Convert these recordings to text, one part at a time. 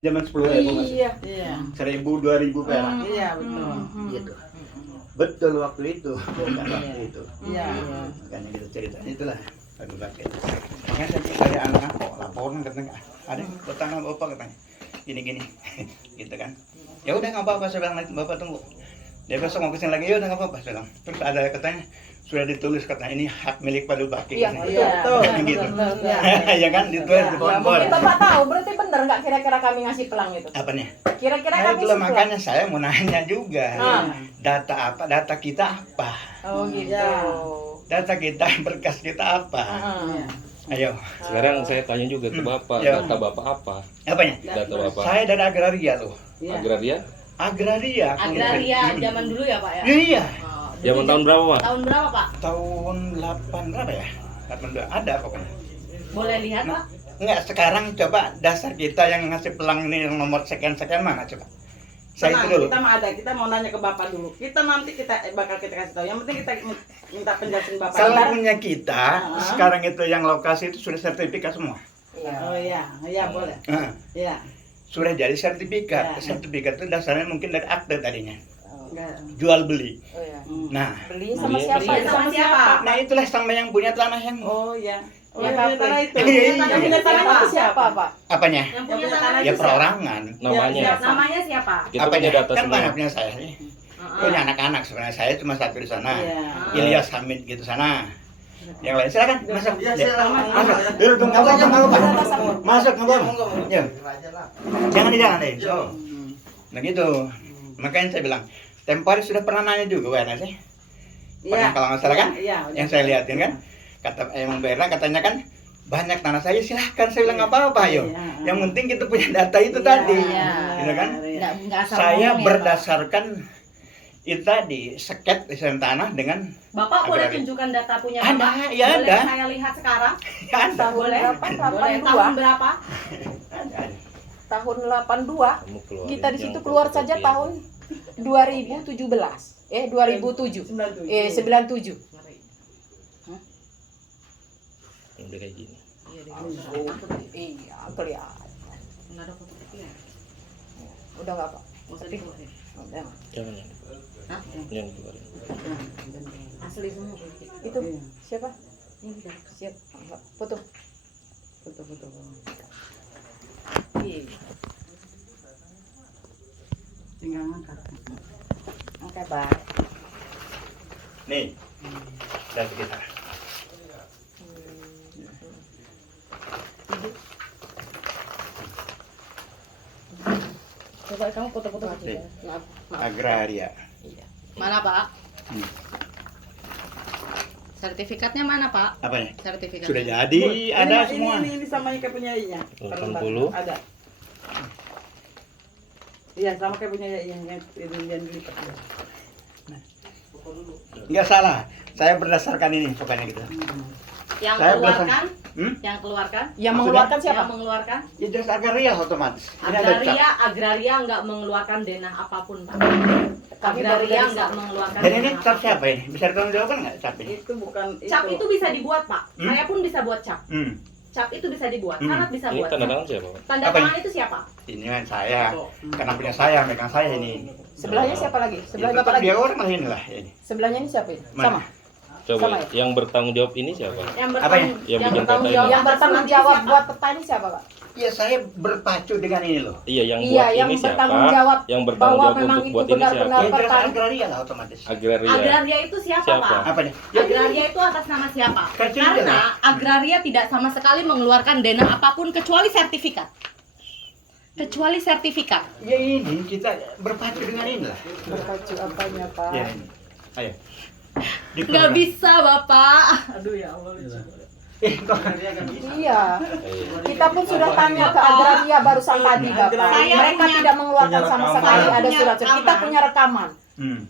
Zaman 10.000 Mas. Iya. 1.000, 2.000 perak. Iya, betul. Gitu. Betul waktu itu, bukan waktu itu. Iya. Makanya gitu ceritanya itulah. Aduh sakit. Makanya saya anak kok laporan katanya ada tetangga bapak katanya gini-gini gitu kan. Ya udah nggak apa-apa saya bilang bapak tunggu. Dia besok mau kesini lagi ya udah nggak apa-apa saya bilang. Terus ada katanya sudah ditulis katanya ini hak milik Pak Baki. Iya, betul. Gitu. Iya. Ya kan ditulis di Ya, pohon-pohon. mungkin Bapak tahu, berarti benar nggak kira-kira kami ngasih pelang itu? Apanya? Kira-kira Nah kami itulah ngasih pelang. makanya saya mau nanya juga. Ah. Data apa? Data kita apa? Oh gitu. Ya. Data kita, berkas kita apa? Iya. Ayo. Sekarang saya tanya juga ke Bapak, Ya. data Bapak apa? Apanya? Data Bapak Saya dari agraria loh. Iya. agraria? Agraria. Agraria zaman dulu ya Pak ya? Iya. Oh, Zaman tahun berapa, Pak? tahun berapa Pak? Tahun 8 berapa ya? 82 ada pokoknya. Boleh lihat Pak? Enggak, sekarang coba dasar kita yang ngasih pelang ini yang nomor sekian-sekian mana coba? Saya itu Tenang, dulu. kita mau ada, kita mau nanya ke Bapak dulu. Kita nanti bakal kita kasih tahu. Yang penting kita minta penjelasan Bapak. Kalau punya kita, Ah. sekarang itu yang lokasi itu sudah sertifikat semua. Oh iya, iya boleh. Ah, Iya. sudah jadi sertifikat. Ya. Sertifikat itu dasarnya mungkin dari akte tadinya. Enggak. Jual beli. Oh, iya. Nah, Beli sama Beli. siapa? Beli sama siapa? nah itulah sama yang punya tanah yang Oh iya. Oh Ya, yang punya Bapak. tanah itu. Iya, Yang punya tanah Siapa? itu Siapa, Pak? apanya? Yang punya punya tanah tanah Ya itu siapa? perorangan. Namanya. Ya, Namanya siapa? Kita Apanya? punya data Kan semua. banyak punya saya. Punya anak-anak sebenarnya saya cuma satu di sana. Iya. Ilyas Hamid gitu sana. Yang lain silakan masuk. Ya, Ya, silakan. masuk. Duduk dong, nggak apa-apa, nggak apa-apa. Masuk, nggak apa-apa. Ya. Jangan deh. So. Nah gitu. Makanya saya bilang, tempo hari sudah pernah nanya juga Werner sih. Pernah kalau nggak salah kan? Iya. Yang saya lihatin kan, kata emang Werner katanya kan banyak tanah saya silahkan saya bilang nggak apa-apa ayo. Iya. Yang penting kita punya data itu tadi, Iya. gitu kan? Nggak asal Saya ngomong ya, Pak. berdasarkan itu tadi seket desain tanah dengan Bapak boleh agraria. tunjukkan data punya Ada, Bapak? ya Boleh ada. saya lihat sekarang? Ya ada. Tahun Boleh? berapa? Boleh. 82. Tahun berapa? Ada. Tahun 82. Kamu keluarin Kita di yang situ keluar saja fotokopi. tahun 2017. 2007. 97. Yang udah kayak gini. Iya, kelihatan. Nggak ada fotokopi ya? Udah nggak, Pak? Nggak usah dikeluarin. Udah. Jangan yang Hah? yang keluarin. Asli semua. Itu siapa? Ini kita. Siap. Enggak. Foto. Foto-foto. Iya. Tinggal ngangkat. Oke, baik. Nih, data kita. Coba kamu foto-foto Nih, juga. Maaf. agraria. Mana Pak? Hmm. Sertifikatnya mana Pak? Apanya? Sertifikat. Sudah jadi, ada semua. Ini sama kayak punya Iya. 80. Ada. Iya, sama kayak punya Iya yang dilipat. Nggak salah. Saya berdasarkan ini pokoknya gitu. Yang Saya keluarkan? Hmm? Yang keluarkan? Yang mengeluarkan siapa? Yang mengeluarkan? Ya jelas agraria otomatis. Ini ada cap. Agraria nggak mengeluarkan denah apapun Pak. Kami baru Agraria dari nggak sana. mengeluarkan Dan ini denah cap apapun. siapa ini? Bisa ditanggung jawabkan nggak cap ini? Itu bukan Cap itu bisa dibuat Pak. Hmm? Saya pun bisa buat cap. Hmm. Cap itu bisa dibuat. Hmm. Sangat bisa Ini buat. tanda tangan siapa, Pak? Tanda Apa tangan itu siapa? Ini kan saya. Karena punya saya, megang saya ini. Sebelahnya siapa lagi? Sebelah Itu Bapak lagi. dia orang lah inilah ini. Sebelahnya ini siapa ini? Mana? Sama. Coba Sama ya? yang bertanggung jawab ini siapa? Yang Apa ya? Yang bikin bertanggung peta jawab ini. Yang bertanggung atas jawab siapa? buat peta ini siapa, Pak? Iya, saya berpacu dengan ini loh. Iya, yang Iya, buat yang ini siapa? bertanggung jawab Yang bertanggung bahwa jawab memang untuk itu buat ini benar-benar siapa? Ya jelas petani. agraria lah otomatis. Agraria. Agraria itu siapa, Siapa? Pak? Apa nih? Ya, Agraria itu atas nama siapa? Kecil Karena lah. agraria tidak sama sekali mengeluarkan denah apapun kecuali sertifikat. Kecuali sertifikat. ya ini kita berpacu dengan ini lah. Berpacu apanya, Pak? Ya ini. Ayo. Di Nggak program. bisa, Bapak. Aduh ya Allah. Kok Iya. Iya. Kita pun sudah tanya ke agraria barusan tadi, Bapak. Saya Mereka punya- tidak mengeluarkan punya sama rekaman. sekali Saya ada punya surat-surat. Kita rekaman. punya rekaman.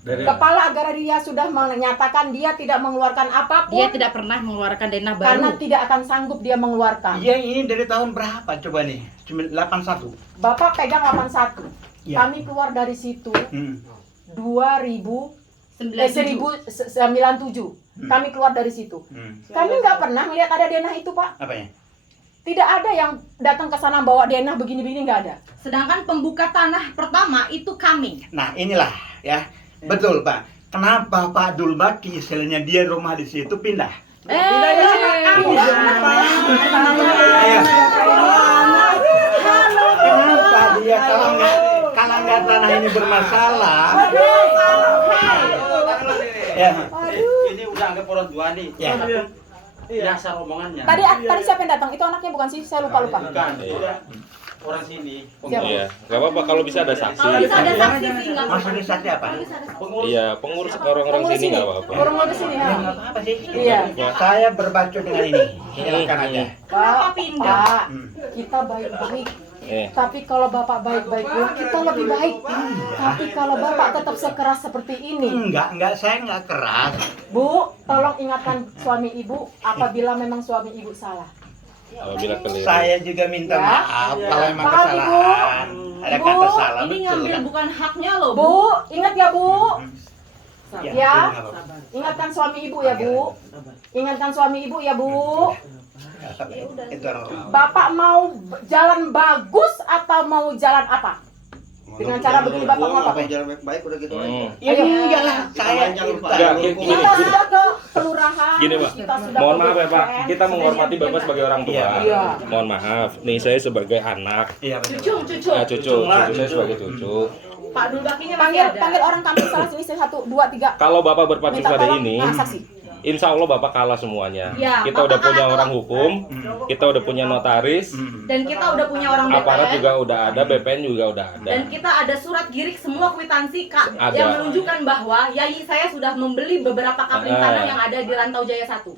Dari Kepala agraria sudah menyatakan dia tidak mengeluarkan apapun Dia tidak pernah mengeluarkan denah karena baru. tidak akan sanggup dia mengeluarkan. Ya ini dari tahun berapa coba nih? Cuma 81. Bapak pegang 81. Iya. Kami keluar dari situ Hmm. 1097. Kami keluar dari situ. Hmm. Kami nggak pernah melihat ada denah itu, Pak. Apanya? Tidak ada yang datang ke sana bawa denah begini-begini, nggak ada. Sedangkan pembuka tanah pertama itu kami. Nah inilah ya, betul Pak. Kenapa Pak Abdul Baki istilahnya dia rumah di situ pindah? Kenapa dia kalau nggak tanah ini bermasalah? Ya. Ini udah anggap orang tua nih. Ya. Biasa omongannya. Tadi siapa yang datang? Itu anaknya bukan sih? Saya lupa. Bukan. Udah orang sini. Siapa? Iya, nggak apa-apa kalau bisa ada saksi. Kalau bisa ada saksi sih nggak apa-apa. Maksudnya saksi apa? Iya, pengurus orang-orang sini nggak apa-apa. Orang mau kesini Ya ya. nggak apa-apa sih. Iya. Saya berbacu dengan ini. Silakan aja. Kenapa pindah? Pak, kita baik-baik. Tapi kalau Bapak baik-baik pun kita lebih baik. Tapi kalau Bapak tetap sekeras seperti ini, Enggak, saya enggak keras. Bu, tolong ingatkan suami Ibu apabila memang suami Ibu salah. Apabila keliru. Saya juga minta Ya. maaf kalau emang Paham, kesalahan. Ada Ibu, kata salah Ini betul ngambil kan? bukan haknya loh, Bu. Bu, ingat ya Bu. Ya, Ya. betul, nggak apa-apa. Ingatkan suami Ibu ya Bu. Ingatkan suami Ibu ya Bu. Itu orang. Bapak mau jalan bagus atau mau jalan apa? Dengan cara begini Bapak mau apa? Jalan baik-baik udah gitu aja. Ya enggak lah, saya Enggak, gini. Kita sudah ke kelurahan. Gini Pak, kita sudah mohon ke maaf ya Pak, BPN, kita menghormati sudah Bapak sebagai orang tua. Iya. Mohon maaf, nih saya sebagai anak, Iya betul. Cucu. cucu saya sebagai cucu. Pak Dul Bakinya masih ada. panggil orang kampung salah sini 1, 2, 3. Kalau Bapak berpacu Minta pada tolong. ini, Nah, saksi. insya Allah Bapak kalah semuanya. Ya, Kita Bapak udah punya kalah orang telak. hukum, kita udah punya notaris, Dan kita udah punya orang aparat BPN. juga udah ada, BPN juga udah ada. Dan kita ada surat girik semua kwitansi Kak Ada. yang menunjukkan bahwa Yayi saya sudah membeli beberapa kapling tanah yang ada di Rantau Jaya 1.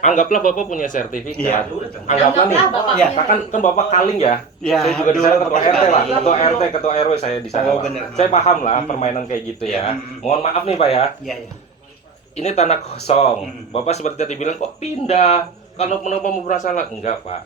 Anggaplah Bapak punya Iya, sertifikat. betul. Anggaplah nih, Bapak ya, punya kan Bapak kaling ya. Ya, Saya juga di sana aduh, ketua Bapak RT Pak, sekali. ketua RT, ketua RW saya di sana. Oh, Pak. bener. Saya paham lah permainan kayak gitu ya. Mohon maaf nih Pak ya. Iya, iya. Ini tanah kosong. Bapak seperti tadi bilang kok pindah. Kalau menapa mau bermasalah? Enggak Pak.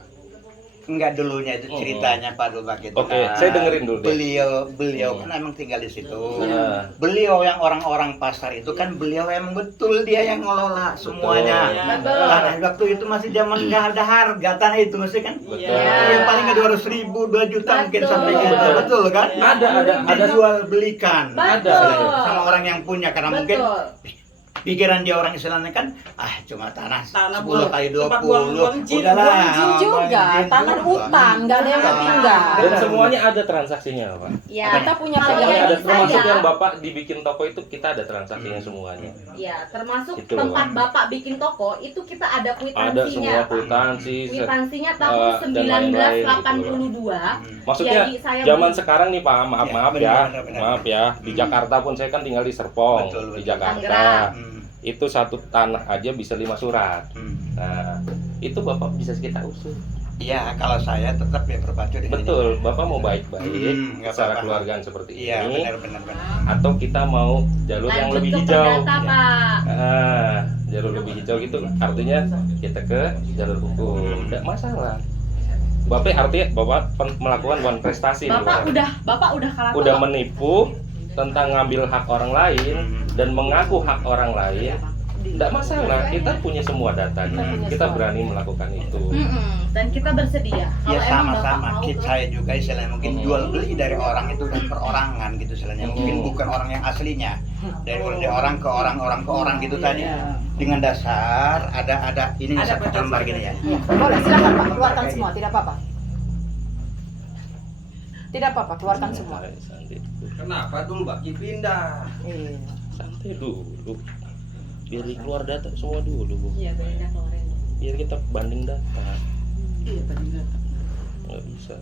Enggak dulunya itu ceritanya Pak Dulbak itu. Oke, kan. saya dengerin dulu deh. Beliau kan emang tinggal di situ. Nah. Beliau yang orang-orang pasar itu kan beliau emang betul dia yang ngelola semuanya. Betul. Tanah waktu itu masih zaman nggak ada harga tanah itu masih kan. Betul. Yang paling nggak 200.000, 2 juta mungkin Betul. sampai gitu. Betul. Betul kan? Ada. Dijual belikan. Betul. Sama orang yang punya karena mungkin Betul. pikiran dia orang istilahnya kan cuma tanah Tanah 10 kali tempat 20 buang jin, udahlah Buang jin juga, buang tanah jin hutan, nggak ada yang mau tinggal. Dan semuanya ada transaksinya Pak. Ya, Kita punya kalau Semuanya pegangan. ada, Yayi termasuk saya, yang Bapak dibikin toko itu kita ada transaksinya semuanya. ya termasuk Itu. tempat Bapak bikin toko itu kita ada Ada kwitansinya. semua Pak. kwitansi. Kwitansinya tahun dan lain-lain, 1982. Maksudnya Yayi saya zaman beli. sekarang nih Pak, maaf ya, benar. maaf ya. Di Jakarta pun saya kan tinggal di Serpong, Betul, di betul. Jakarta. Tangerang. Itu satu tanah aja bisa 5 surat. Nah, itu Bapak bisa kita usut. Iya, kalau saya tetap ya berpacu dengan Betul, Bapak mau baik-baik nggak secara apa-apa. keluargaan seperti Iya, ini, benar. atau kita mau jalur yang Lanjut lebih ke hijau. perdata, Pak. Jalur lebih hijau gitu, artinya kita ke jalur hukum, tidak masalah. Bapak artinya Bapak melakukan one prestasi nih, Bapak udah kalah udah telak. menipu tentang ngambil hak orang lain dan mengaku hak orang lain. Tidak masalah, kita punya semua datanya, kita berani melakukan itu. Dan kita bersedia. Ya Kalau emang Bapak sama-sama, mau kita tuh, saya juga istilahnya mungkin jual beli dari orang itu dan perorangan gitu istilahnya. Mungkin bukan orang yang aslinya. Dari orang ke orang gitu tadi. Dengan dasar ada ini Ada satu gambar gini ya. Boleh, silakan Pak, keluarkan semua, tidak apa-apa. Tidak apa-apa, keluarkan semua. Santai, Kenapa dulu Baki pindah? Iya. santai dulu, biar keluar data semua dulu Bu. Iya, beda keluarin. Biar kita banding data. Iya tadi enggak. Nggak bisa.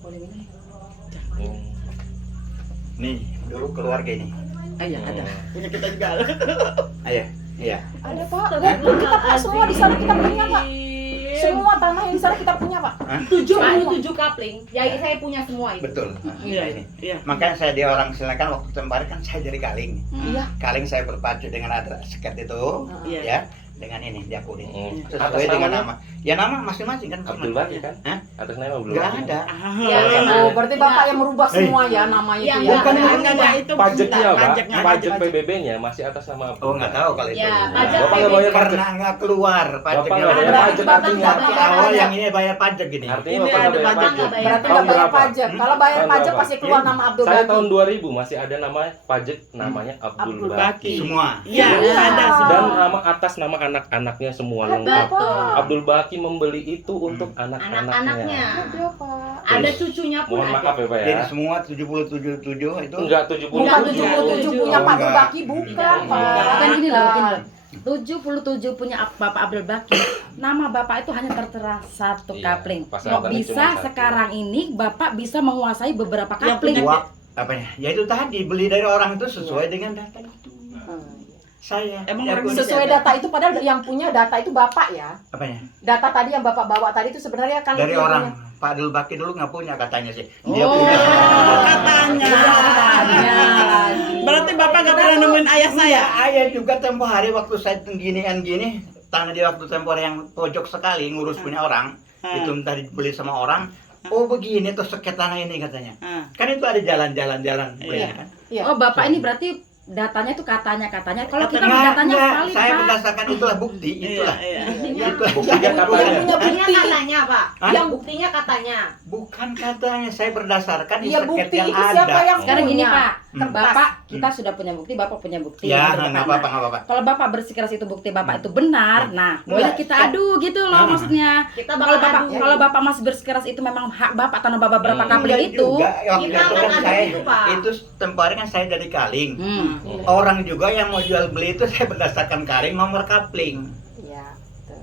Boleh ini. Nih, dulu keluarga ini. Iya ada. Punya kita juga ada. Ayo, iya. Ada Pak, kita Pak, semua di sana kita punya Pak. Semua tanah yang di sana kita punya Pak. 7 kapling. Yayi saya punya semua itu. Betul. Iya, Ini. iya. Makanya saya dia orang silakan waktu kemarin kan saya jadi kaling. Iya. Kaling saya berpacu dengan ada seket itu, Iya. ya. dengan ini diakuin. Atas Sesuai dengan namanya? nama. Ya nama masing-masing kan. Abdul Baki kan? Hah? Atas nama Abdul Enggak Baki. ada. Ya, oh, berarti bapak yang merubah semua ya nama itu Ya, ya. enggak, Enggak, itu Pajaknya Pak, pajaknya. pajak PBB-nya masih atas nama Abdul Oh nggak Baki. tahu kalau itu. Ya, pajak Bapak nggak bayar pajak. Karena nggak keluar pajaknya. nggak bayar Berarti pajak, bapak artinya nggak Tapi bayar awal pajak. yang ini bayar pajak gini. Artinya Ini Bapak nggak ada bayar pajak. pajak. Bayar Berarti Tahun nggak bayar berapa? pajak. Kalau bayar Tahun pajak berapa? pasti keluar nama Abdul Saya Baki. tahun 2000 masih ada nama pajak namanya Abdul Abdul Baki. Baki. Semua. Iya, Iya. ada semua. Dan nama atas nama anak-anaknya semua lengkap. Betul. Abdul Baki membeli itu untuk Anak-anaknya. anak-anaknya. Ada Pak. Ada cucunya pun Mohon ada. maaf ya Pak ya. Jadi semua 77 itu. Enggak 70. Bukan Enggak, 77 punya Oh, Pak Abdul enggak. Baki, bukan Enggak. Pak. Bukan gini loh, gini loh. 77 punya Bapak Abdul Baki. Nama Bapak itu hanya tertera satu Iya, kapling. pasangan Kok tadi bisa cuma satu. sekarang ini Bapak bisa menguasai beberapa Yang kapling? punya- Wah, apanya? Ya itu tadi beli dari orang itu sesuai dengan data itu. Saya. Emang ya, orang aku- Sesuai data itu padahal yang punya data itu bapak ya. apanya? Data tadi yang bapak bawa tadi itu sebenarnya kan Dari itu orang. punya- Pak Abdul Baki dulu nggak punya katanya sih. Dia Oh. punya. Katanya. lagi. Berarti Bapak nggak pernah nemuin ayah saya. Ayah juga tempo hari waktu saya ginian gini, tanah di waktu tempo hari yang pojok sekali ngurus punya orang, itu entah dibeli sama orang. Oh begini tuh seket tanah ini katanya. Kan itu ada jalan-jalan belinya kan. Iya. Oh, Bapak ini berarti datanya itu katanya. Kalau kita Enggak, datanya enggak. valid, Saya Pak. berdasarkan itulah bukti, itulah. Iya. Buktinya. Itulah. Buktinya Yang katanya. punya Buktinya bukti. katanya, Pak. Hah? Yang buktinya katanya. Bukan katanya, saya berdasarkan di Iya, seket bukti yang itu ada. siapa yang Sekarang gini, punya? Pak. Hmm. Bapak, kita sudah punya bukti, Bapak punya bukti. Ya, Menurut nggak Bapak. apa-apa. Kalau Bapak bersikeras itu bukti Bapak itu benar, nah boleh Enggak. kita adu gitu loh Hmm. maksudnya. Kita Kalau bakal Bapak adu. kalau Bapak masih bersikeras itu memang hak Bapak tanah Bapak berapa Hmm. kapling Enggak itu. juga. Waktu kita itu akan kan adu saya itu, Pak. itu tempo hari kan saya dari Kaling. Hmm. Orang juga yang mau jual beli itu saya berdasarkan Kaling nomor kapling. Iya. betul.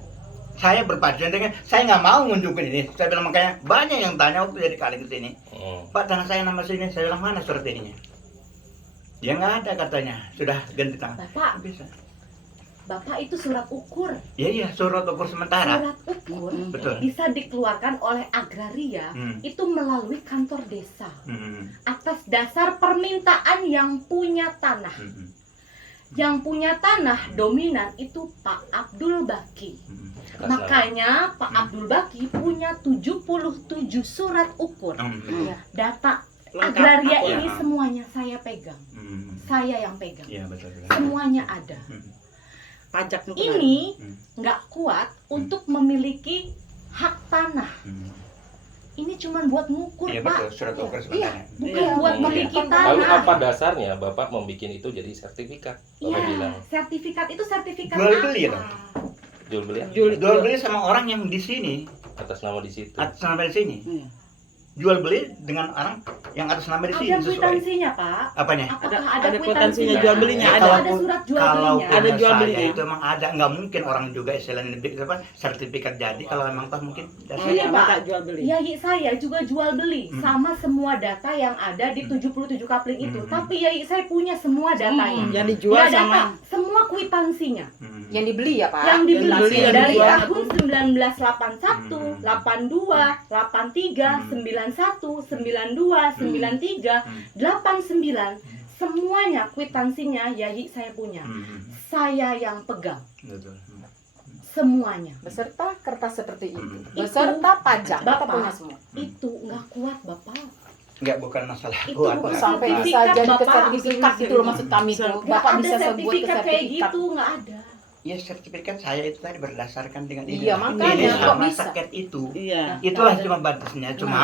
Saya berpacuan dengan saya nggak mau nunjukin ini. Saya bilang makanya banyak yang tanya waktu dari Kaling ke sini. Pak tanah saya nama sini. Saya bilang mana surat ininya? Ya nggak ada katanya. Sudah ganti tangan. Bapak, Bisa. Bapak itu surat ukur. Iya surat ukur sementara. Surat ukur Betul. bisa dikeluarkan oleh agraria itu melalui kantor desa atas dasar permintaan yang punya tanah. Yang punya tanah dominan itu Pak Abdul Baki. Makanya Pak Abdul Baki punya 77 surat ukur. Data Lengkap. agraria Iya. ini semuanya saya pegang. Saya yang pegang. Iya betul. Semuanya ada. Pajak Ini nggak kuat untuk memiliki hak tanah. Ini cuma buat ngukur, Iya Pak. betul surat ukur Iya, sementara. bukan Iya. buat Iya. memiliki Lalu tanah. apa dasarnya Bapak membuat itu jadi sertifikat? Bapak bilang Iya, sertifikat itu sertifikat Jual apa? beli, dong. jual beli Jual beli sama orang yang di sini, atas nama di situ. atas nama di sini. Jual beli dengan orang yang atas nama di sini Ada sesuai. kwitansinya, Pak. Apanya? Apakah Ada ada kwitansinya kwitansinya? jual belinya, Atau ada. ada surat jual Kalau belinya? Ada jual saya belinya. itu emang ada, nggak mungkin orang juga istilahnya apa sertifikat jadi kalau emang toh mungkin dasar. Iya, Pak. jual beli. Yai saya juga jual beli sama semua data yang ada di 77 kapling itu. Tapi Yai saya punya semua datanya. Yang dijual Nggak sama data, semua kwitansinya. Yang dibeli ya Pak. Yang dibeli Yang dibeli, yang dari dijual. tahun 1981, 82, 83, 91, 92, 93, 89, semuanya kwitansinya Yai saya punya. Saya yang pegang Betul. semuanya. Beserta kertas seperti itu. Itu, Beserta pajak. Bapak Bapak. punya semua. Itu nggak kuat, Bapak. Nggak bukan masalah Itu kuat. bukan Pak. Sampai bisa Sertifikat, jadi ke Bapak. sertifikat gitu loh maksud kami tuh. Nggak Bapak ada bisa sebut ke sertifikat kayak sertifikat. gitu, nggak ada. Ya sertifikat saya itu tadi berdasarkan dengan ini. Iya, makanya, ini kok sama bisa? seket itu. Iya. Itulah cuma batasnya. Cuma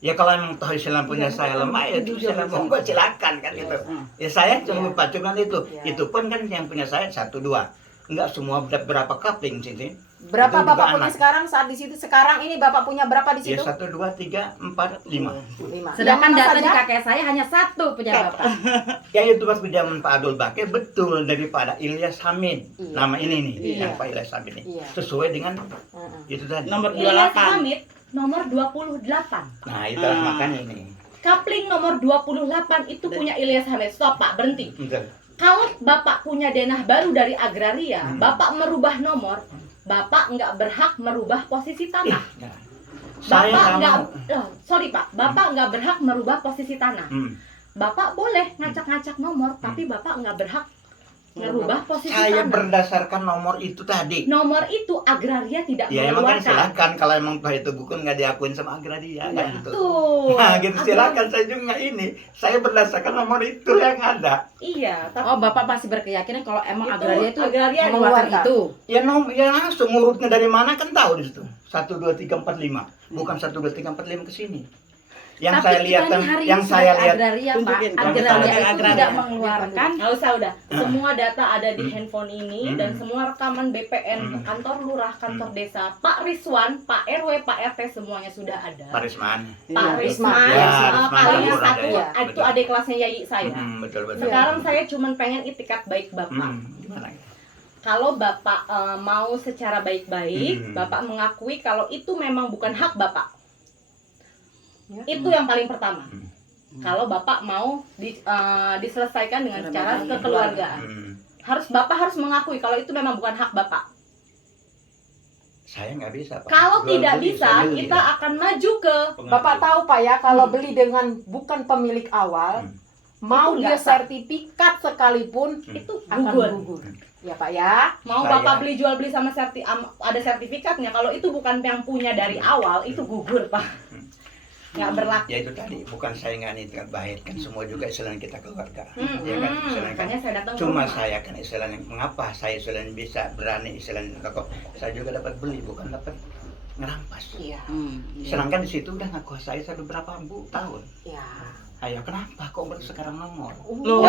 ya kalau emang toh Islam punya saya lemah ya itu Islam monggo silakan kan gitu. Ya saya cuma berpacu dengan itu. Itu pun kan yang punya saya 1, 2. Enggak semua berapa kapling sini. Berapa Itu Bapak juga punya anak. sekarang saat di situ? Sekarang ini Bapak punya berapa di Ya situ? 1, 2, 3, 4, 5. 5. Sedangkan Yang mana data di saja? kakek saya hanya satu punya Bapak. Yang itu waktu zaman Pak Abdul Baki betul daripada Ilyas Hamid. Iya. Nama ini nih, Iya. yang Pak Ilyas Hamid ini. Iya. Sesuai dengan Heeh. itu tadi. Nomor Ilyas 28. Hamid nomor 28. Nah, itulah makanya ini. Kapling nomor 28 itu punya Ilyas Hamid. Stop, Pak, berhenti. Betul. Kalau Bapak punya denah baru dari agraria, Bapak merubah nomor, Bapak nggak berhak merubah posisi tanah. Nah, saya Bapak nggak nggak, mau. sorry Pak, Bapak nggak berhak merubah posisi tanah. Bapak boleh ngacak-ngacak nomor, tapi Bapak nggak berhak Merubah posisi Saya tanah. berdasarkan nomor itu tadi. Nomor itu agraria tidak Ya emang kan mengeluarkan. silakan kalau emang itu buku nggak diakuin sama agraria kan gitu. Betul. Nah gitu Agraria- silakan, saya juga ini. Saya berdasarkan nomor itu yang ada. Iya, tapi Oh, Bapak masih berkeyakinan kalau emang Itu agraria itu agraria mengeluarkan mengeluarkan. itu. Ya langsung ngurutnya dari mana kan tahu di situ. 1 2 3 4 5. Bukan 1 2 3 4 5 ke sini. Yang Tapi saya lihat kita nih hari yang ini saya sebagai lihat agraria, Pak. Tunjukin. Agraria Yang itu agraria. tidak mengeluarkan. nggak usah udah. Semua data ada di handphone ini Hmm. dan semua rekaman BPN, Hmm. kantor lurah, kantor desa, Pak Rizwan, Pak RW, Pak RT semuanya sudah ada. Pak Risman. Pak Iya. Risman, Ya, Risman kalian Lurah satu, ya, itu betul. adik kelasnya Yai saya. Betul betul. Sekarang saya cuma pengen itikat baik Bapak. Gimana? Kalau Bapak mau secara baik-baik, Hmm. Bapak mengakui kalau itu memang bukan hak Bapak. Ya. Itu yang paling pertama. Hmm. Kalau Bapak mau diselesaikan dengan cara Dengan kekeluargaan. Bapak harus mengakui kalau itu memang bukan hak Bapak. Saya nggak bisa, Pak. Kalau Jual tidak beli, bisa, saya beli. kita akan maju ke Bapak tahu Pak ya, kalau beli dengan bukan pemilik awal, Hmm. mau Itu dia nggak sah. sertifikat sekalipun itu akan gugur. gugur. Ya Pak ya. Mau Saya- Bapak beli jual beli sama ada sertifikatnya, kalau itu bukan yang punya dari awal, itu gugur, Pak. Nggak berlaku. Ya itu tadi, bukan saya nggak niat baik kan, semua juga istilahnya kita keluarga. Hmm, Ya kan, istilahnya kan. makanya saya datang ke Cuma rumah. saya kan istilahnya mengapa saya istilahnya bisa berani istilahnya kok saya juga dapat beli bukan dapat ngerampas. Iya. Sedangkan di situ udah ngakuasai saya beberapa tahun. Iya. Ayo kenapa kok baru sekarang nomor? Loh,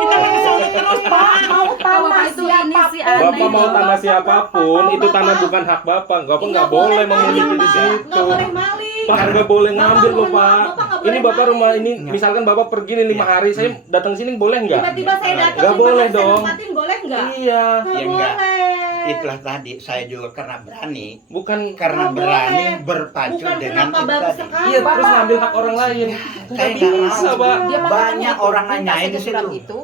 kita kan kesana terus, Pak. Mau tanah Bapak itu ini siapapun. sih aneh. Bapak mau tanah siapapun, itu tanah bukan hak Bapak. Bapak nggak boleh memiliki di situ. Nggak boleh maling. Pak nggak boleh Bapak ngambil loh mohon Pak. maaf, Bapak nggak Ini boleh Bapak rumah ini, Nggak. misalkan Bapak pergi nih 5 hari, saya datang sini boleh nggak? Tiba-tiba saya datang, Nggak lima boleh hari saya dong. nempatin, boleh nggak? Iya, Nggak Ya enggak. boleh. Itulah tadi saya juga karena berani, bukan. karena Nggak berani boleh. berpacu Bukan dengan kenapa itu baru tadi. sekarang. Iya, terus ngambil hak orang lain. Saya Nggak nggak bisa, mau. Pak. Dia Banyak orang minta nanyain di saja surat situ. itu.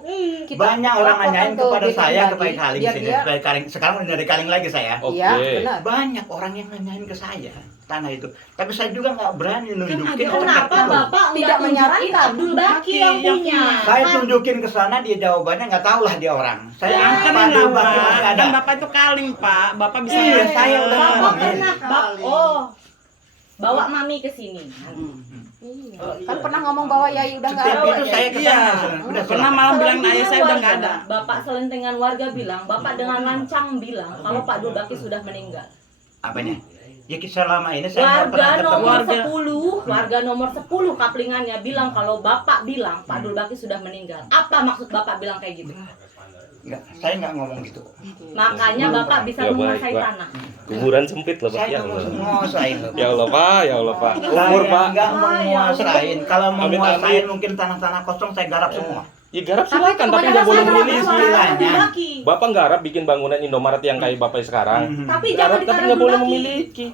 Kita Banyak orang laporkan nanyain ke kepada BPN saya lagi, kepada Kaling biar sini, dia- kepada Kaling. Sekarang udah dari Kaling lagi saya. Oke. Iya, benar. Banyak orang yang nanyain ke saya tanah itu, tapi saya juga nggak berani nunjukin ada tempat Kenapa itu. Bapak Tidak nggak tunjukin menyarankan. Abdul Baki yang punya? Saya tunjukin ke sana, dia jawabannya nggak tahu lah dia orang. Saya Angkerin Pak lah, Abdul Baki Pak. masih ada. Dan Bapak itu kaling, Pak. Bapak bisa Iya, ngasih. saya udah Bapak ngomong. pernah bawa mami ke sini. Iya. Kan pernah ngomong bahwa Yai udah nggak Setiap ada. itu saya ke Iya. sana. Udah Pernah selesai. malam bilang ayah Selentingan saya udah nggak warga, ada. Bapak selentingan warga bilang, Bapak dengan lancang bilang kalau Pak Abdul Baki sudah meninggal. Apanya? Ya selama ini saya nggak Warga pernah ketemu. nomor Warga. 10, warga nomor 10 kaplingannya bilang kalau Bapak bilang Pak Abdul Baki sudah meninggal. Apa maksud Bapak bilang kayak gitu? Nggak, saya nggak ngomong gitu. Makanya Bapak bisa Ya, baik, menguasai Pak. tanah. Kuburan sempit loh Pak. Saya Ya nggak Allah. mau menguasain loh. Ya Allah Pak, ya Allah Pak. Umur Saya Pak. nggak menguasain. Kalau Amit, menguasain amit. mungkin tanah-tanah kosong saya garap semua. Ya garap Tapi silakan, itu tapi nggak boleh kebanyakan memilih. saya istilahnya. Baki. Bapak garap bikin bangunan Indomaret yang kayak Bapak sekarang. Tapi jangan Garap di tapi tanah nggak boleh Dulbaki. memiliki.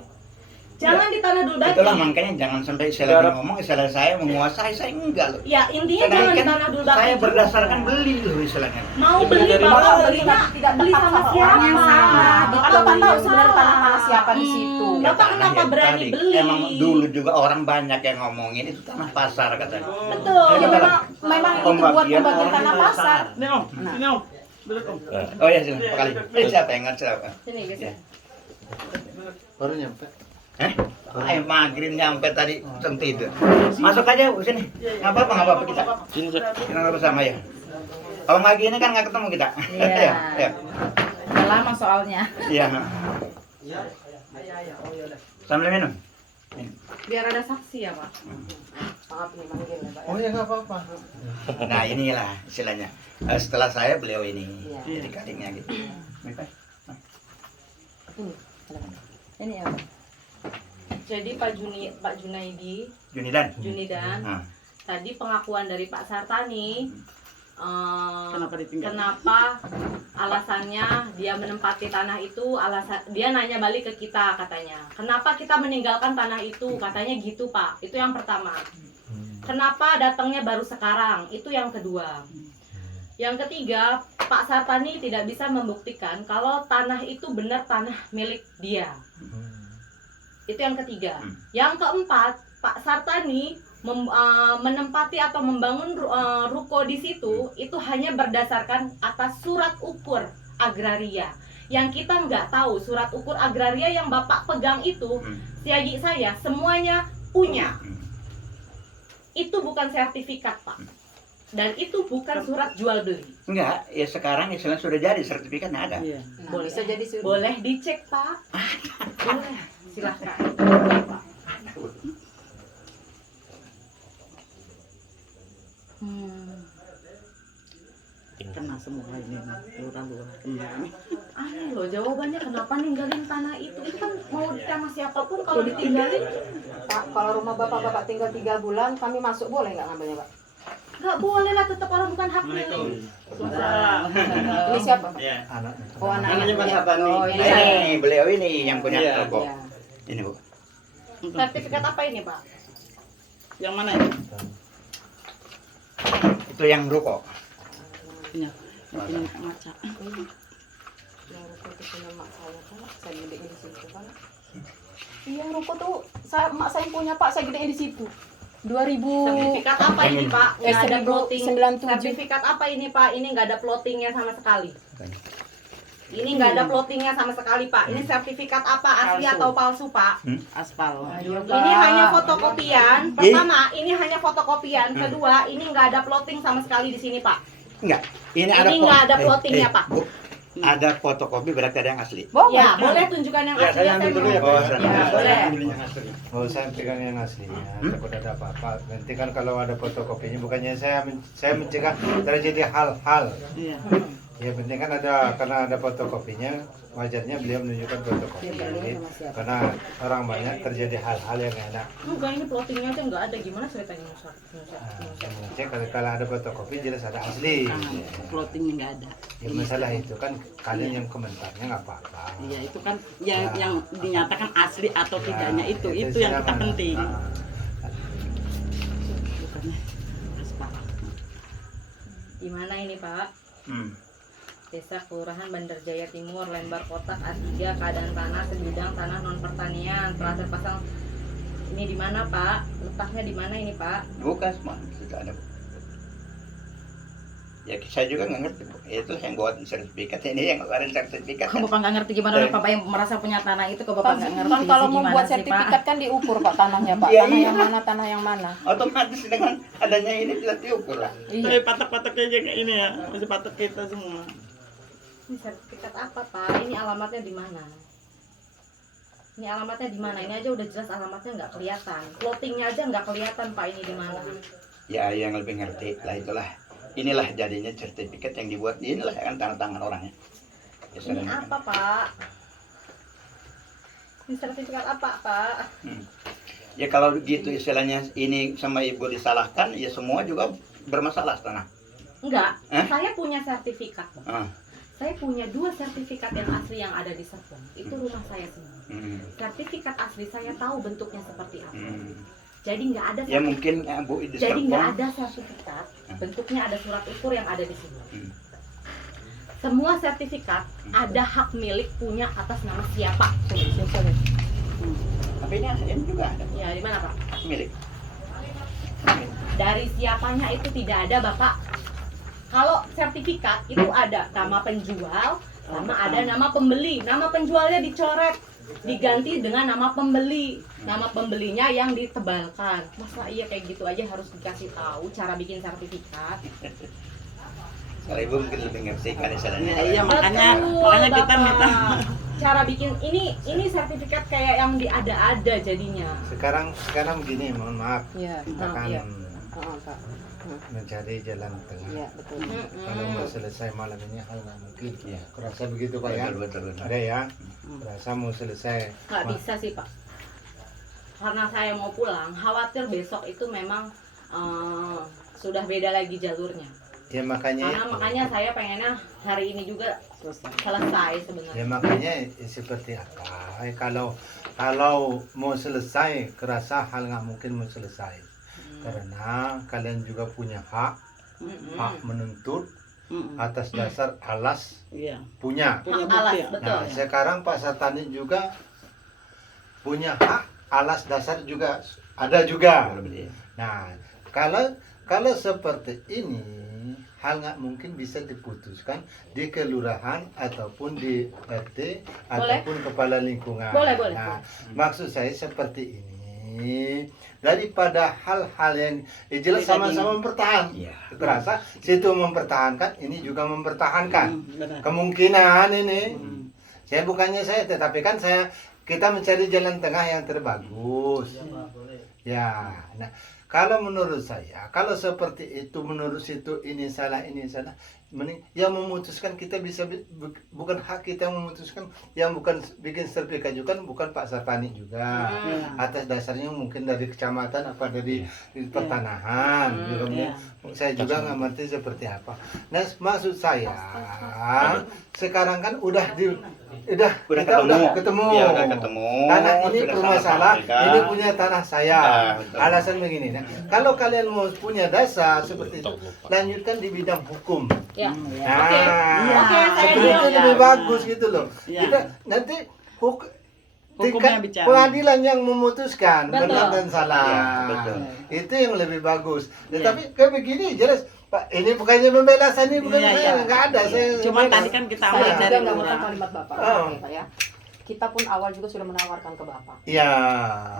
Jangan di tanah Dulbaki. Itulah makanya jangan sampai istilahnya Garap. ngomong istilah saya menguasai, saya enggak loh. Ya intinya jangan di Sedangkan tanah Dulbaki. saya berdasarkan beli loh istilahnya. Mau Ya, beli dari Bapak mana? belinya Tidak beli tepat sama sama siapa? orang yang salah. Betul. Kan Bapak tahu sebenarnya tanah siapa di situ. Hmm. Bapak Tanah kenapa yang berani tadi. beli? Emang dulu juga orang banyak yang ngomongin itu tanah pasar katanya. Betul. Ya memang itu buat Pembagian pembagian orang tanah di pasar. Ini Om, ini Om. Belum Om. Oh ya silakan Pak Kali. Siapa yang nggak siapa? Sini guys. Ya. Baru nyampe. Maghrib nyampe tadi jam tidur. Masuk aja Bu sini. Nggak apa-apa kita. Sini Pak. Kita ngobrol bersama ya. Kalau nggak gini kan nggak ketemu kita. Iya. Ya. Udah lama soalnya. Iya. Sambil minum. Biar ada saksi ya Pak. Maaf nih manggil ya Pak. Oh ya nggak apa-apa. Nah inilah istilahnya. Setelah saya beliau ini Iya. jadi kalingnya gitu. Ini ya. Pak. Jadi Pak Junaidi, Junidan. Junidan, Nah. tadi pengakuan dari Pak Sartani. Kenapa ditinggal? Kenapa alasannya dia menempati tanah itu, dia nanya balik ke kita katanya. Kenapa kita meninggalkan tanah itu? Katanya gitu Pak. Itu yang pertama. Kenapa datangnya baru sekarang? Itu yang kedua. Yang ketiga, Pak Sartani tidak bisa membuktikan kalau tanah itu benar tanah milik dia. Itu yang ketiga. Yang keempat, Pak Sartani menempati atau membangun ruko di situ itu hanya berdasarkan atas surat ukur agraria. Yang kita nggak tahu surat ukur agraria yang Bapak pegang itu, siagi saya semuanya punya. Itu bukan sertifikat, Pak. Dan itu bukan surat jual beli. Enggak, ya sekarang istilahnya sudah jadi, sertifikatnya ada. Iya. Boleh bisa jadi sudah. Boleh dicek, Pak. Boleh. Silahkan. Pak. Kena semua ini, lurah-lurah kena. Aneh loh jawabannya, kenapa ninggalin tanah itu? Itu kan mau sama siapapun kalau ditinggalin. Pak, kalau rumah bapak tinggal 3 bulan, kami masuk boleh nggak ngambilnya, Pak? Nggak boleh lah, tetap orang bukan hak milik. Ini siapa? Iya. Anaknya. Oh, Namanya Mas Satani. Oh, Ini iya. beliau ini yang punya Iya. toko. Iya. Ini Bu. Sertifikat apa ini, Pak? Yang mana ini? Itu yang ruko. Ini. Ini maca. Yang ruko itu punya mak saya, Pak. Saya gedein di situ, Pak. Iya, ruko tuh mak saya punya, Pak. Saya gedein di situ. 2000. Sertifikat apa ini, Pak? Nggak ada plotting. 97. Sertifikat apa ini, Pak? Ini nggak ada plottingnya sama sekali. Ini nggak ada plottingnya sama sekali, Pak. Ini sertifikat apa? Asli Palsu. atau palsu, Pak? Aspal. Ini hanya fotokopian. Pertama, ini hanya fotokopian. Kedua, ini nggak ada plotting sama sekali di sini, Pak. Enggak. Ini nggak ada plottingnya, Pak. Bu, ada fotokopi berarti ada yang asli. Ya, boleh tunjukkan yang asli. saya ambil dulu ya, Oh, Pak. saya Ya, boleh. Oh, saya pegang yang aslinya. Takut ada apa-apa. Nanti kan kalau ada fotokopinya, bukannya saya mencegah terjadi hal-hal. Iya. Ya penting kan ada, karena ada fotokopinya, wajarnya beliau menunjukkan fotokopi. Karena orang banyak terjadi hal-hal yang enak. Enggak, ini plottingnya aja nggak ada. Gimana ceritanya, Nusa? Saya mengecek kalau ada fotokopi jelas ada asli. Plottingnya nggak ada. Ya masalah itu kan kalian yang komentarnya nggak apa-apa. Iya, itu kan yang Ya. yang dinyatakan asli atau Ya, tidaknya itu yang kita silakan. penting. Ah. Bukannya aspal. Di mana ini, Pak? Desa Kelurahan Bandar Jaya Timur, lembar kotak A3, keadaan tanah sebidang tanah non pertanian, telah terpasang. Ini di mana, Pak? Letaknya di mana ini, Pak? Bukan semua sudah ada. Ya saya juga nggak ngerti Bu. Itu yang buat sertifikat, ini yang ngeluarin sertifikat. Kok Bapak nggak ngerti gimana Bapak yang merasa punya tanah itu, kok Bapak nggak ngerti Kan kalau sih mau gimana buat sih, Pak? sertifikat kan diukur, Pak, tanahnya, Pak. Iya, Tanah iya. yang mana, tanah yang mana. Otomatis dengan adanya ini tidak diukur lah. Tapi Iya. patok-patoknya aja kayak ini ya, masih patok kita semua. Ini sertifikat apa, Pak? Ini alamatnya di mana? Ini alamatnya di mana? Ini aja udah jelas alamatnya nggak kelihatan. Plottingnya aja nggak kelihatan, Pak, ini di mana? Ya yang lebih ngerti lah itulah. Inilah jadinya sertifikat yang dibuat. Inilah kan tanda tangan orangnya. Ya, Ini sering- apa, Pak? Ini sertifikat apa, Pak? Ya kalau gitu istilahnya ini sama ibu disalahkan, ya semua juga bermasalah tanah. Enggak, Hah? saya punya sertifikat, Pak. Ah. Saya punya 2 sertifikat yang asli yang ada di Serpong. Itu rumah saya semua. Sertifikat asli saya tahu bentuknya seperti apa. Jadi nggak ada Ya mungkin Bu di jadi nggak Serpong. ada sertifikat. Bentuknya ada surat ukur yang ada di sini. Hmm. Semua sertifikat ada hak milik punya atas nama siapa. Tapi ini juga ada Ya di mana, Pak? hak milik. Dari siapanya itu tidak ada, Bapak. Kalau sertifikat itu ada nama penjual, sama ada nama pembeli. Nama penjualnya dicoret, diganti dengan nama pembeli. Nama pembelinya yang ditebalkan. Masa iya kayak gitu aja harus dikasih tahu cara bikin sertifikat? Kalau ibu mungkin lebih ngerti kan istilahnya. Ya, iya makanya Betul, kita Bapak. minta Cara bikin ini sertifikat kayak yang diada-ada jadinya. Sekarang begini, mohon maaf, Iya. kita kan Iya. Pak. mencari jalan tengah. Iya, betul. Kalau mau selesai malam ini hal nggak mungkin. Iya. Kurasa begitu Pak ya? Betul. Ada ya? Kurasa mau selesai. Nggak bisa sih, Pak. Karena saya mau pulang, khawatir besok itu memang sudah beda lagi jalurnya. Ya makanya. Karena makanya saya pengennya hari ini juga selesai sebenarnya. Ya makanya seperti apa? Kalau mau selesai, kerasa hal nggak mungkin mau selesai. Karena kalian juga punya hak menuntut atas dasar alas Iya. punya. Punya Hak alas, bukti ya. betul. Nah, sekarang Pak Satani juga punya hak alas dasar juga ada juga. Jual beli. Nah, kalau seperti ini hal nggak mungkin bisa diputuskan di kelurahan ataupun di RT ataupun kepala lingkungan. Boleh. Nah, maksud saya seperti ini daripada hal-hal yang jelas sama-sama mempertahankan. Iya. Terasa situ mempertahankan, ini juga mempertahankan. Benar. Kemungkinan ini tetapi kan kita mencari jalan tengah yang terbagus. Ya, nah kalau menurut saya, kalau seperti itu menurut situ ini salah, mending yang memutuskan kita bisa bukan hak kita yang memutuskan, yang bukan bikin sertifikat juga bukan Pak Sarpani juga. Atas dasarnya mungkin dari kecamatan apa dari pertanahan. Saya juga nggak ngerti seperti apa. Nah, maksud saya sekarang kan udah ketemu. Ya, udah ketemu. Tanah ini Sudah bermasalah, sama-sama ini punya tanah saya. betul. Alasan begini. Nah, kalau kalian mau punya dasar seperti itu, lanjutkan di bidang hukum. Ya. Nah, Oke, saya seperti dulu. itu lebih bagus gitu loh. Ya. Kita nanti Hukumnya tingkat bicara. pengadilan yang memutuskan Betul. benar dan salah. Ya, betul. Itu yang lebih bagus. Tetapi kayak begini jelas Pak, ini bukannya membela saya, ini bukan Iya, saya, iya. nggak ada saya. Cuman membela. tadi kan kita Saya awal juga dari nggak lurah. mengenal kalimat Bapak, Oh. Pak ya. Kita pun awal juga sudah menawarkan ke Bapak Iya.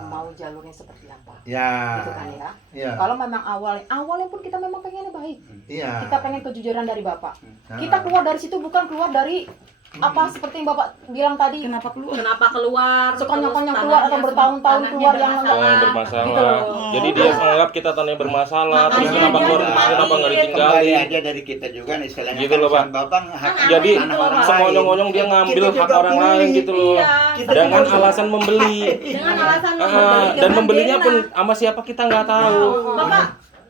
mau jalurnya seperti apa, Iya. gitu kan ya. Iya. Kalau memang awalnya pun kita memang pengennya baik, Iya. kita pengen kejujuran dari Bapak. Nah. Kita keluar dari situ bukan keluar dari apa seperti yang Bapak bilang tadi, Kenapa keluar? Kenapa keluar? sekonyong-konyong Terus keluar atau tanahnya bertahun-tahun tanahnya keluar yang bermasalah. Tanah yang Gitu bermasalah. loh. Jadi dia menganggap kita tanah yang bermasalah. Terus Makanya kenapa dia nggak kembali ditinggali? aja dari kita juga nih, istilahnya Gitu kan loh, Pak. sama Bapak hak Jadi tanah orang lain. semonyong-onyong dia ngambil Kita hak juga orang beli. lain gitu loh. Iya. Dengan alasan membeli. Dengan alasan Ah, membeli dan dengan membelinya pun denah. sama siapa kita nggak tahu. Bapak,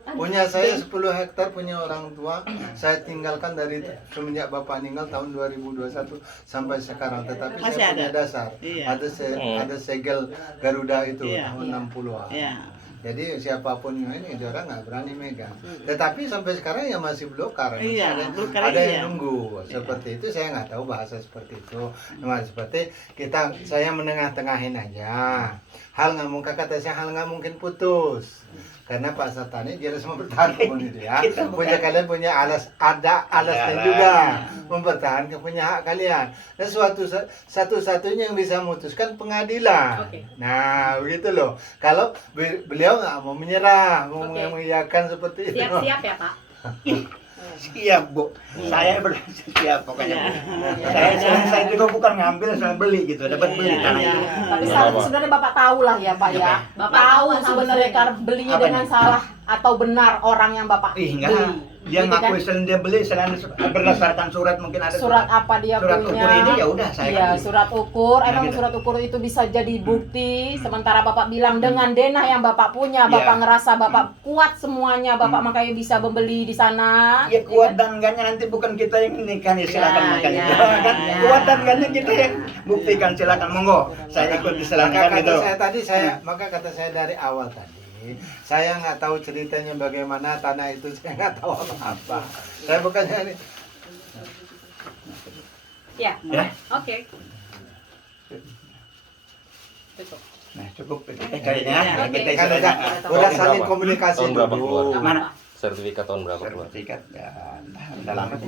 Punya saya 10 hektar punya orang tua, saya tinggalkan dari semenjak Bapak meninggal tahun 2021 sampai sekarang. Tetapi Masih saya punya ada? dasar, Iya. ada segel Garuda itu Iya. tahun 60-an. Iya. Jadi siapapun yang ini dia orang nggak berani megang. Tetapi sampai sekarang ya masih blokar. Masih Iya, ada, blokar, ada iya. yang nunggu. Seperti itu saya nggak tahu bahasa seperti itu. Cuma seperti saya menengah-tengahin aja. Hal nggak mungkin kata saya hal nggak mungkin putus. Karena Pak Sartani dia harus mempertahankan itu ya. Kalian punya alasnya juga mempertahankan punya hak kalian. Dan satu-satunya yang bisa memutuskan pengadilan. Oke. Nah begitu loh. Kalau beliau nggak mau menyerah, mau Oke. mengiyakan seperti itu. siap-siap ya Pak. Siap, Bu. Saya siap pokoknya. Saya juga bukan ngambil, saya beli gitu, dapat beli tanah itu. Tapi Kenapa? sebenarnya Bapak tahu lah ya Pak ya. Bapak Tahu tahu sebenarnya karena belinya Apa dengan nih? salah atau benar orang yang Bapak Ih, beli. enggak. Dia Gitu kan? ngaku selain dia beli, selain berdasarkan surat mungkin ada Surat apa dia surat punya? ukur ini ya udah saya Iya, kasih. surat ukur. Nah, Emang gitu. surat ukur itu bisa jadi bukti. Sementara Bapak bilang dengan denah yang Bapak punya, Iya. Bapak ngerasa Bapak kuat semuanya, Bapak makanya bisa membeli di sana. Ya kuat dan enggaknya nanti bukan kita yang ini kan ya silakan Ya, makan ya, itu kan ya. kuat dan enggaknya kita yang buktikan, silakan monggo saya ikut silakan Maka gitu. kata saya dari awal tadi, saya nggak tahu ceritanya bagaimana tanah itu, saya nggak tahu apa-apa. Saya bukannya ini. Ya. Ya. Oke. Nah, cukup kayaknya Ya, kita oke. Kan istilahnya udah Tahun saling berapa? komunikasi Tahun berapa dulu. keluar? mana Sertifikat tahun berapa keluar? sertifikat ya udah lama sih.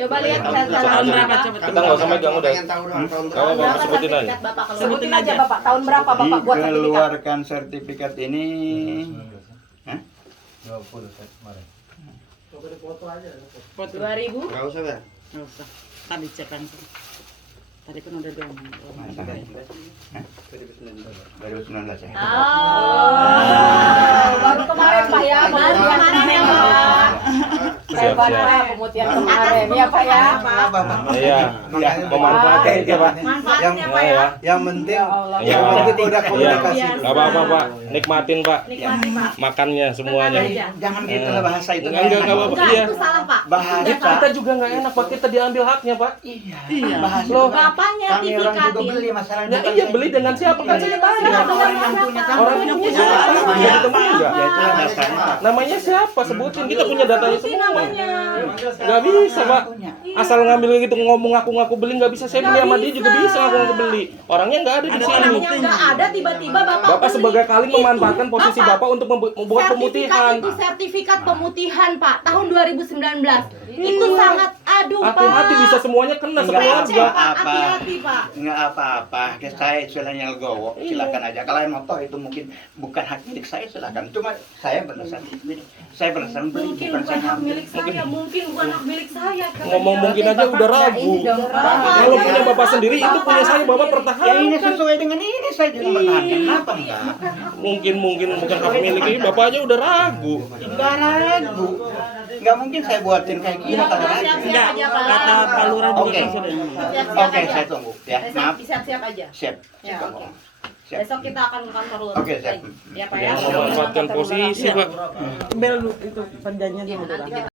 Coba lihat Tahun saya Tahun berapa Bapak. coba? Kita nggak usah megang udah. Tahun Bapak berapa sebutin aja. sertifikat Bapak keluar? Sebutin Sebutin aja aja. Bapak, tahun berapa Bapak buat sertifikat? Dikeluarkan sertifikat ini Hah? 20 saya kemarin. Foto. 2000. Nggak usah. Tadi cek langsung. Tadi kan udah diomong. Hah? 2019 ya. Oh, baru kemarin Pak ya, Baru kemarin ya, Pak. Hebat Pak, pemutihan kemarin ya Pak ya. Iya, memanfaatkan itu Pak. Manfaatnya Pak ya. Yang penting, Ya Allah. Iya. yang penting udah komunikasi Iya. dulu. Gak apa-apa Pak, nikmatin Pak. Nikmati Pak. Makannya semuanya. Tenang aja. Jangan gitu lah bahasa itu. Enggak apa-apa. Enggak, Iya. itu salah Pak. Bahasa. Kita juga nggak enak Pak, kita diambil haknya Pak. Iya. Bahasa Loh, juga. Bapaknya Kami orang juga sertifikatin. beli masalahnya. Ya iya beli dengan siapa kan saya tanya. Orang yang punya Orang yang punya siapa? Bisa ketemu enggak? Ya itu dasarnya. Namanya siapa? Sebutin, kita punya datanya Sebutin semua. namanya. Nggak bisa, Pak. Asal ngambil gitu ngomong ngaku-ngaku beli nggak bisa. Saya beli sama dia juga bisa ngaku-ngaku beli. Orangnya nggak ada di sini. Orangnya nggak ada, tiba-tiba Bapak Bapak beli. sebagai kali Itu, memanfaatkan posisi Bapak untuk membuat pemutihan. Sertifikat itu sertifikat pemutihan Pak tahun 2019. Itu sangat aduh Pak. Hati-hati bisa semuanya kena Enggak sekeluarga. apa-apa. Hati-hati Pak. Nggak apa-apa. Ya, saya istilahnya legowo, silakan aja. Kalau emang toh itu mungkin bukan hak milik saya, silakan. Cuma saya berdasar ini, saya berdasar beli, Mungkin bukan bukan saya hak ambil. milik saya, mungkin bukan hak milik saya. Ngomong mungkin aja udah ragu. Kalau punya Bapak sendiri itu punya saya Bapak Ya ini pertahankan. sesuai dengan ini saya juga mempertahankan. Kenapa enggak? Mungkin bukan hak milik ini Bapak aja udah ragu. Enggak ragu. Enggak mungkin saya buatin kayak gini kalau ragu. Siap-siap aja Pak. Kata Pak Lurah juga Oke. kan sudah. Siap-siap Oke, aja. saya tunggu ya. Maaf. Siap-siap aja. Siap. Ya, Tunggu. oke. Siap. Besok kita akan ke kantor Lurah. Oke, siap. Ya Pak ya. Memanfaatkan posisi, Pak. Bel itu perjanjian Ya, sama nanti Lurah. kita